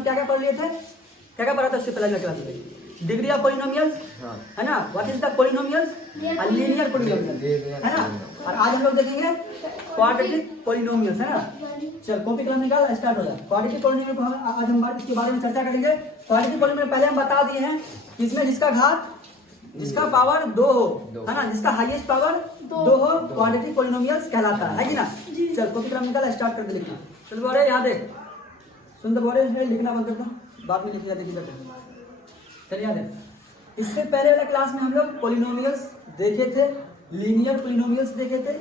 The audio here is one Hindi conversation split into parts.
लोग क्या क्या पढ़ लिए थे, क्या क्या पढ़ा था उससे पहले क्लास में? डिग्री ऑफ पोलिनोमियल्स, है ना, what is the polynomials, linear polynomial, है ना। और आज हम लोग देखेंगे क्वाड्रेटिक पोलिनोमियल्स, है ना। चल कॉपी कलम निकाल, स्टार्ट हो जाए। क्वाड्रेटिक पोलिनोमियल को आज हम इसके बारे में चर्चा करेंगे। क्वाड्रेटिक पोलिनोमियल पहले हम बता दिए हैं, इसमें जिसका पावर 2 हो, है ना, जिसका हाईएस्ट पावर 2 हो, क्वाड्रेटिक पोलिनोमियल्स कहलाता है कि ना। चल कॉपी कलम निकाल, स्टार्ट कर दे लिखना। चल बोरे यहाँ देख, सुन तो बोरे लिखना बंद कर दो, बाद में लिखिए देखिए बेटा। चलिए याद है, इससे पहले वाले क्लास में हम लोग पोलिनोमियल्स देखे थे, लीनियर पोलिनोमियल्स देखे थे,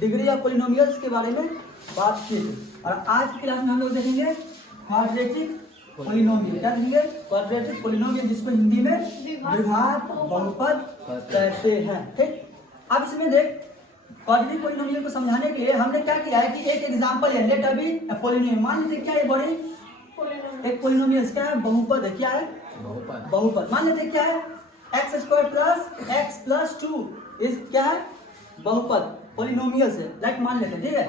डिग्री ऑफ पोलिनोमियल्स के बारे में बात की थी। और आज की क्लास में हम लोग देखेंगे क्वाड्रेटिक पोलिनोमियल। क्या देखेंगे? क्वाड्रेटिक पोलिनोमियल, जिसको हिंदी में द्विघात बहुपद कहते हैं। ठीक, अब इसमें देख, क्वाड्रेटिक पोलिनोमियल को समझाने के लिए हमने क्या किया है कि एक एग्जांपल है, लेट अभी पोलिनोमियल मान लेते। क्या है बड़ी एक पोलिनोमियल क्या है? बहुपद है। क्या है? बहुपद। मान लेते क्या है? x² प्लस x प्लस 2 इस क्या है? बहुपद, पोलिनोमियल से लाइक मान लेते, ठीक है।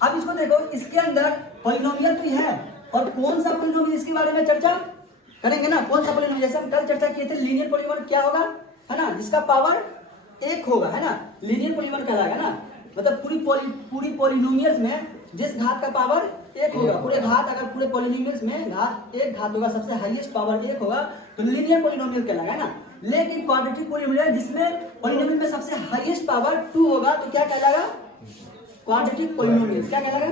अब इसको देखो, इसके अंदर पोलिनोमियल भी है, और कौन सा पोलिनोमियल इसके बारे में चर्चा करेंगे ना। कौन सा पोलिनोमियल? जैसे हम कल चर्चा किए थे, लीनियर पोलिनोमियल क्या होगा, है ना, जिसका पावर 1 होगा, है ना, लीनियर पोलिनोमियल कहलाएगा ना। मतलब पूरी पोलिनोमियल्स में जिस घात का पावर 1 होगा, पूरे घात, अगर पूरे पोलिनोमियल्स में घात 1 घात होगा, सबसे हाईएस्ट पावर 1 होगा, तो लीनियर पोलिनोमियल कहलाएगा ना। लेकिन क्वाड्रेटिक पोलिनोमियल जिसमें पोलिनोमियल में सबसे हाईएस्ट पावर 2 होगा, तो क्या कहलाएगा? Quadratic polynomial. क्या कहलाएगा?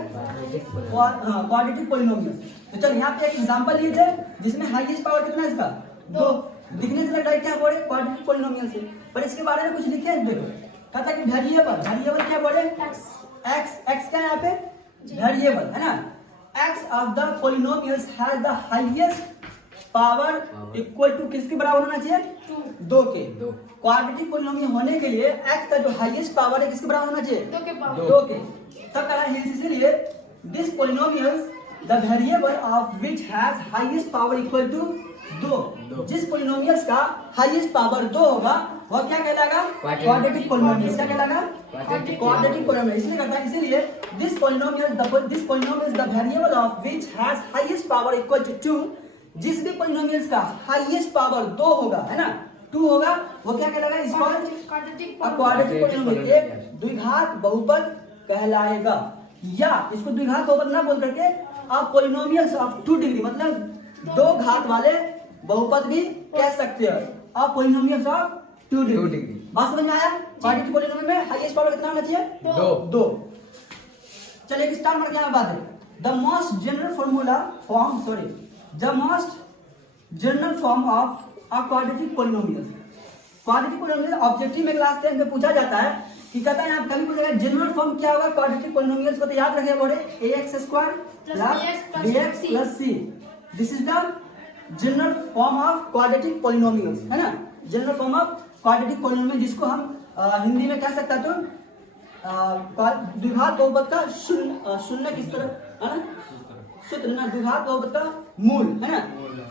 Quadratic polynomial. तो चल यहाँ पे एक एग्जांपल लीजिए जिसमें हाईएस्ट पावर कितना है इसका? 2। दिखने से लग रहा है क्या बोले? क्वाड्रेटिक पोलिनोमियल से, पर इसके बारे में कुछ लिखे हैं, देखो। कहता है कि वेरिएबल क्या बोले? x क्या है यहाँ पे? वेरिएबल, है ना। x of the polynomials has the highest power equal to किसके बराबर होना चाहिए? 2 के। क्वाड्रेटिक पोलिनोमियल होने के लिए x का जो हाईएस्ट पावर है किसके बराबर होना चाहिए? 2 के। तब कहा है, इसीलिए this polynomials the variable of which has highest power equal to 2। जिस पोलिनोमियल्स का हाईएस्ट पावर 2 होगा वह क्या कहलाएगा? Quadratic polynomial. क्या कहलाएगा? Quadratic polynomial. इसलिए करता है, इसीलिए this polynomial the variable of which has highest power equal to 2। जिस भी पोलिनोमियल्स का हाईएस्ट पावर 2 होगा, है ना, 2 होगा, वो क्या कहलाएगा? इसको क्वाड्रेटिक पोलिनोमियल, एक द्विघात बहुपद कहलाएगा। या इसको द्विघात बहुपद ना बोल करके आप पोलिनोमियल्स ऑफ 2 डिग्री, मतलब 2 घात वाले बहुपद भी कह सकते हो। आप पोलिनोमियल्स ऑफ 2 डिग्री। बात समझ में आया? क्वाड्रेटिक पोलिनोमियल में हाईएस्ट पावर कितना होना चाहिए? 2। चलिए एक स्टार मार के यहाँ बात है। The most general form of a quadratic polynomial. Quadratic polynomial objective में क्लास 10 में पूछा जाता है कि कहता है, आप कभी पूछेगा जनरल फॉर्म क्या होगा क्वाड्रेटिक पोलिनोमियल्स को, तो याद रखिए बोले ax² plus bx plus c। This is the general form of quadratic polynomials, है ना। General form of quadratic polynomial, जिसको हम हिंदी में कह सकता तो द्विघात बहुपद का शून्य किस तरह, है ना, सूत्र ना, द्विघात बहुपद का मूल, है ना।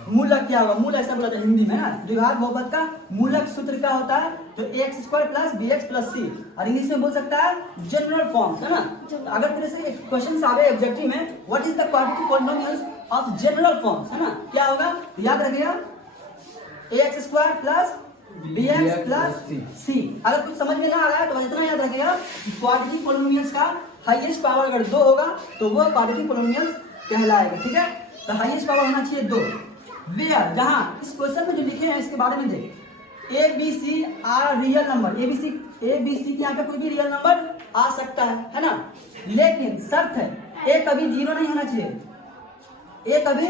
मूलक क्या होगा? मूल ऐसा बोला था हिंदी में, है ना। द्विघात बहुपद का मूलक सूत्र क्या होता है? तो ax² plus bx plus c। और इंग्लिश में बोल सकता है जनरल फॉर्म, है ना। अगर तेरे से क्वेश्चन आ गए ऑब्जेक्टिव में, what is the quadratic polynomials of general forms, है ना, क्या होगा? तो याद रखिएगा ax² plus bx plus c। अगर कुछ समझ में ना आ रहा है तो इतना याद रखिएगा, क्वाड्रेटिक पोलिनोमियल्स का हाईएस्ट पावर अगर 2 होगा तो वो क्वाड्रेटिक पोलिनोमियल्स कहलाएगा, ठीक है। तो हाईएस्ट पावर होना चाहिए 2। वेयर, जहां इस क्वेश्चन में जो लिखे हैं इसके बारे में देख, A B C are real number. A B C के यहाँ पे कोई भी रियल नंबर आ सकता है ना। लेकिन शर्त है, ए कभी 0 नहीं होना चाहिए। ए कभी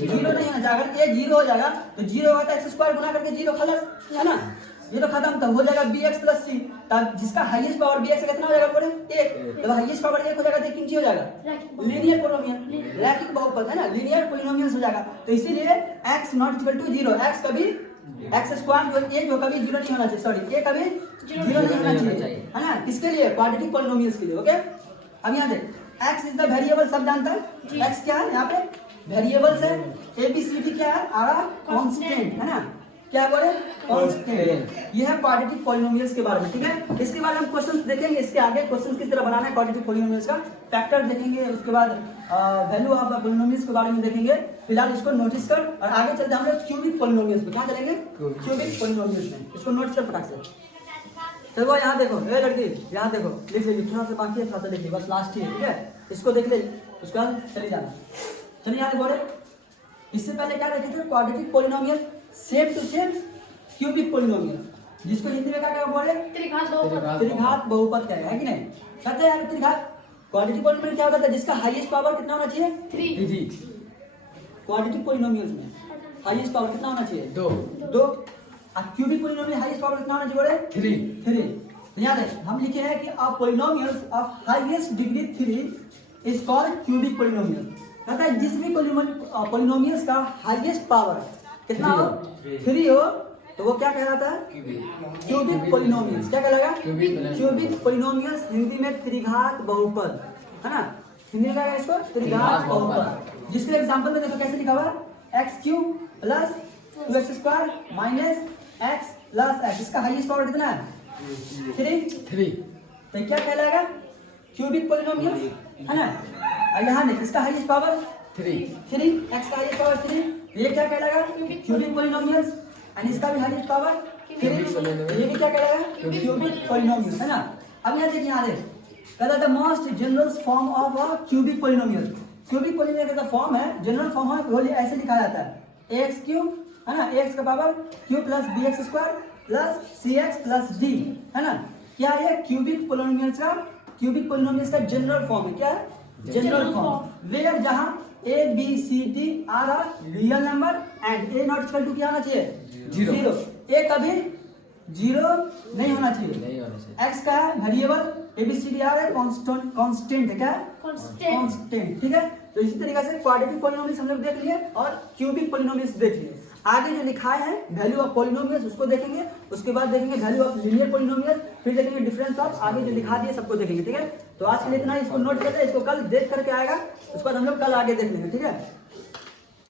0 नहीं होना चाहिए। अगर ए 0 हो जाएगा तो 0 होगा तो x² गुना करके 0 खलस, है ना, ये तो खत्म। तब हो जाएगा bx प्लस c। तब जिसका हाईएस्ट पावर bx कितना हो जाएगा बोले? 1। जब हाईएस्ट पावर 1 हो जाएगा तो किन हो जाएगा? लीनियर पोलिनोमियल, रैखिक बहुपद, है ना, लीनियर पोलिनोमियल हो जाएगा। तो इसीलिए x not equal to 0, x कभी x² जो कभी 0 नहीं होना चाहिए, सॉरी a कभी 0 नहीं होना चाहिए, है ना। किसके लिए? क्वाड्रेटिक पोलिनोमियल्स के लिए, ओके। अब यहाँ देख, x इज द वेरिएबल, सब जानता है। x क्या है? यहाँ पे वेरिएबल्स है। a b c d क्या है? आरा कांस्टेंट, है ना। क्या बोले, कांस्टेंट। ये है क्वाड्रेटिक पॉलिनोमियल्स के बारे में, ठीक है। इसके बाद हम क्वेश्चंस देखेंगे, इसके आगे क्वेश्चंस किस तरह बनाना है क्वाड्रेटिक पॉलिनोमियल्स का, फैक्टर देखेंगे, उसके बाद वैल्यू ऑफ पॉलिनोमियल्स के बारे में देखेंगे। फिलहाल इसको नोटिस कर और आगे चलते हम लोग क्यूबिक पॉलिनोमियल्स पे। कहां चलेंगे, क्यूबिक पॉलिनोमियल्स में। इसको नोट कर फटाक से। चलो यहाँ देखो, ए लड़की यहाँ देखो, लिख लीजिए, थोड़ा सा बाकी है, थोड़ा सा देखिए, बस लास्ट ही है, ठीक है। इसको देख ले, उसके बाद चले जाना। चलिए यहाँ देखो, इससे पहले क्या देखे थे, quadratic polynomial same to same cubic polynomial, जिसको हिंदी में क्या बोले, त्रिघात बहुपद कहेगा, है कि नहीं। कहते हैं त्रिघात क्वाड्रेटिक पॉलिनोमियल क्या होता है, जिसका हाईएस्ट पावर कितना होना चाहिए, 3। क्वाड्रेटिक पॉलिनोमियल्स में हाईएस्ट पावर कितना होना चाहिए, 2। और क्यूबिक पॉलिनोमियल हाईएस्ट पावर कितना होना चाहिए, 3। याद है, हम लिखे हैं कि a polynomials of highest degree 3 is called cubic polynomial. कहता है जिस भी पॉलिनोमियल्स का हाईएस्ट पावर कितना हो, 3 हो, तो वो क्या कहलाता है, क्यूबिक पॉलिनोमियल्स। क्या कहलाएगा, क्यूबिक पॉलिनोमियल्स, हिंदी में त्रिघात बहुपद, है ना। हिंदी में क्या है इसको, त्रिघात बहुपद। जिसके एग्जांपल में देखो कैसे लिखा हुआ है, x³ plus 2x² minus x plus x, इसका हाईएस्ट पावर कितना है, 3। तो क्या कहलाएगा, क्यूबिक पॉलिनोमियल्स, है ना। और यहाँ नहीं, इसका हाईएस्ट पावर 3, x का हाईएस्ट पावर 3, ये क्या कहलाएगा, क्यूबिक पॉलिनोमियल्स। और इसका भी हाईएस्ट पावर 3, ये भी क्या कहलाएगा, क्यूबिक पॉलिनोमियल्स, है ना। अब यहाँ देखिए, यहाँ देख कहता है the most general form of a cubic polynomial. Cubic polynomial का फॉर्म है, जनरल फॉर्म है, वो ऐसे लिखा जाता है, ax³ है ना, ax का power q plus bx² plus cx plus d, है ना। क्या ये क्यूबिक पॉलिनोमियल्स का जनरल फॉर्म है, क्या है, जनरल फॉर्म। वेयर जहां a b c d are a real number and a not equal to क्या होना चाहिए, 0। a कभी 0 नहीं होना चाहिए। x का है variable, a b c d are है कांस्टेंट है, क्या है, कांस्टेंट, ठीक है। तो इसी तरीके से क्वाड्रेटिक पॉलिनोमियल्स हम लोग देख लिए और क्यूबिक पॉलिनोमियल्स देख लिए। आगे जो लिखा है वैल्यू ऑफ पॉलिनोमियल्स उसको देखेंगे, उसके बाद देखेंगे वैल्यू ऑफ लीनियर पॉलिनोमियल्स, फिर देखेंगे डिफरेंस ऑफ, आगे जो लिखा दिए सबको देखेंगे, ठीक है। तो आज के लिए इतना, इसको नोट करते हैं, इसको कल देख करके आएगा, उसके बाद हम लोग कल आगे देख लेंगे, ठीक है।